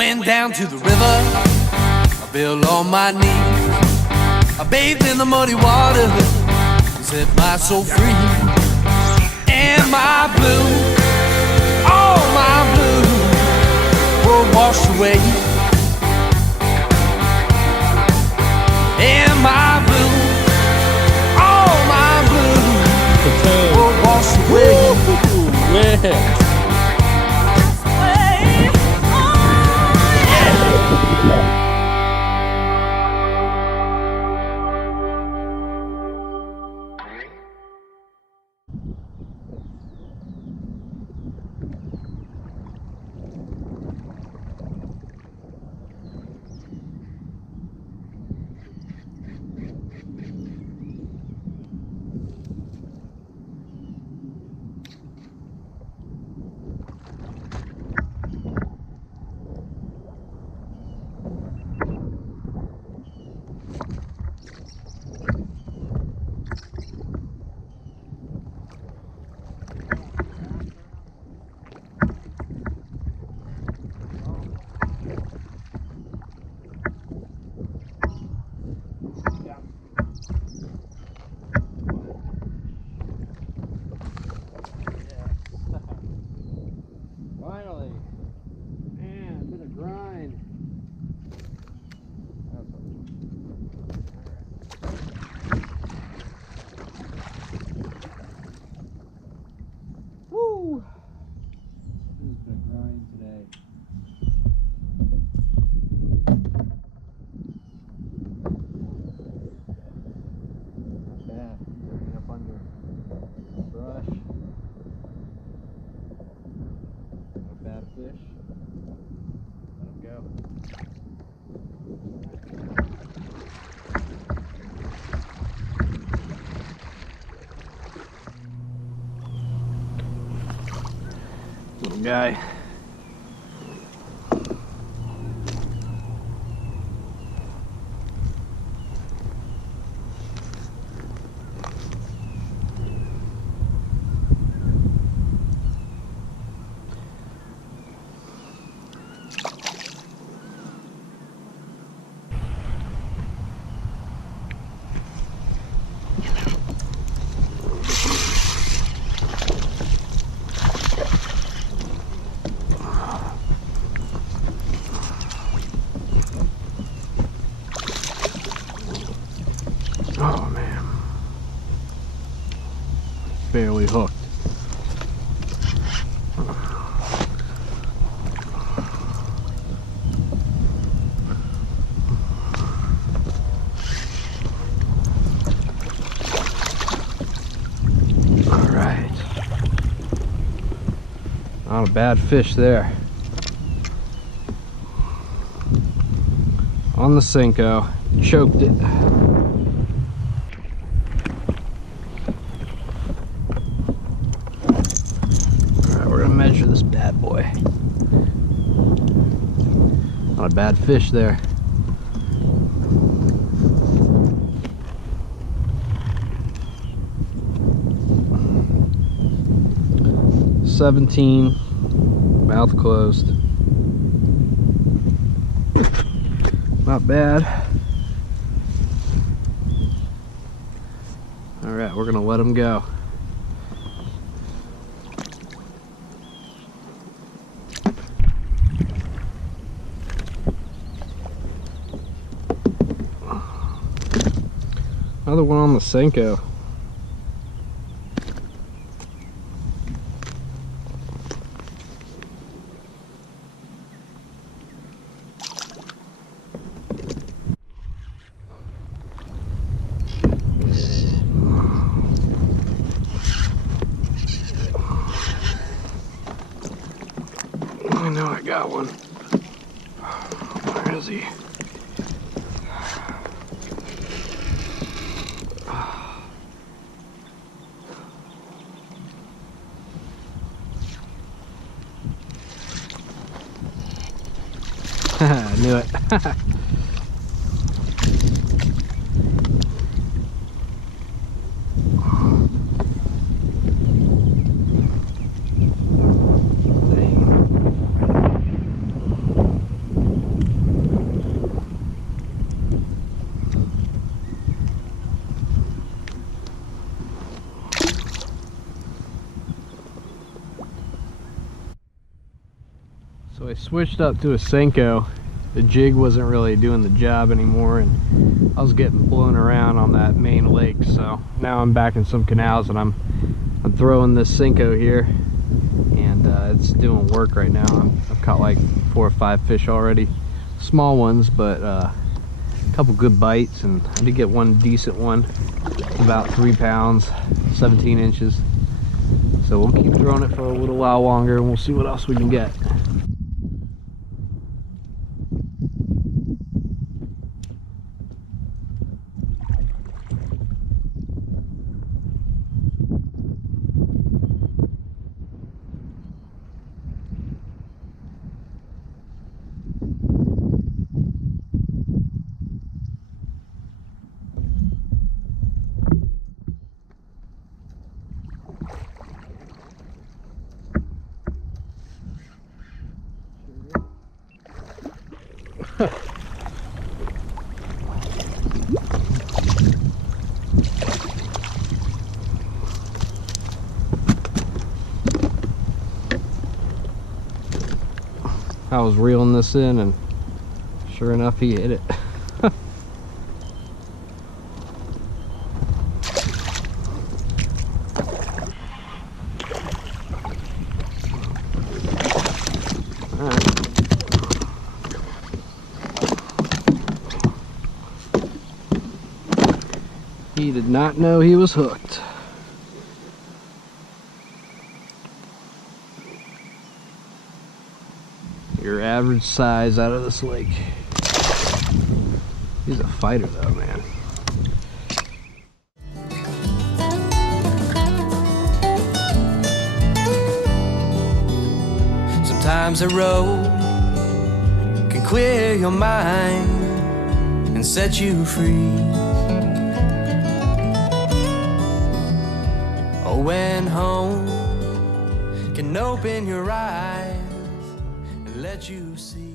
went down to the river, I fell on my knees. I bathed in the muddy water, set my soul free. And my blues, all my blues, were washed away. And my blues, all my blues, were washed away. Yeah. Finally. Man, it's been a grind. Woo! This has been a grind today. Not bad. Getting up under the brush. Bad fish. Let him go. Little guy. Oh man, barely hooked. All right, not a bad fish there. On the Senko, choked it. Measure this bad boy. Not a bad fish there. $17, mouth closed. Not bad. All right, we're gonna let him go. Another one on the Senko. I know I got one. Where is he? I knew it. I switched up to a Senko. The jig wasn't really doing the job anymore, and I was getting blown around on that main lake. So now I'm back in some canals, and I'm throwing this Senko here, and it's doing work right now. I've caught like 4 or 5 fish already, small ones, but a couple good bites, and I did get one decent one, about 3 pounds, 17 inches. So we'll keep throwing it for a little while longer, and we'll see what else we can get. I was reeling this in, and sure enough, he hit it. He did not know he was hooked. Your average size out of this lake. He's a fighter though, man. Sometimes a road can clear your mind and set you free. Oh, when home can open your eyes and let you see.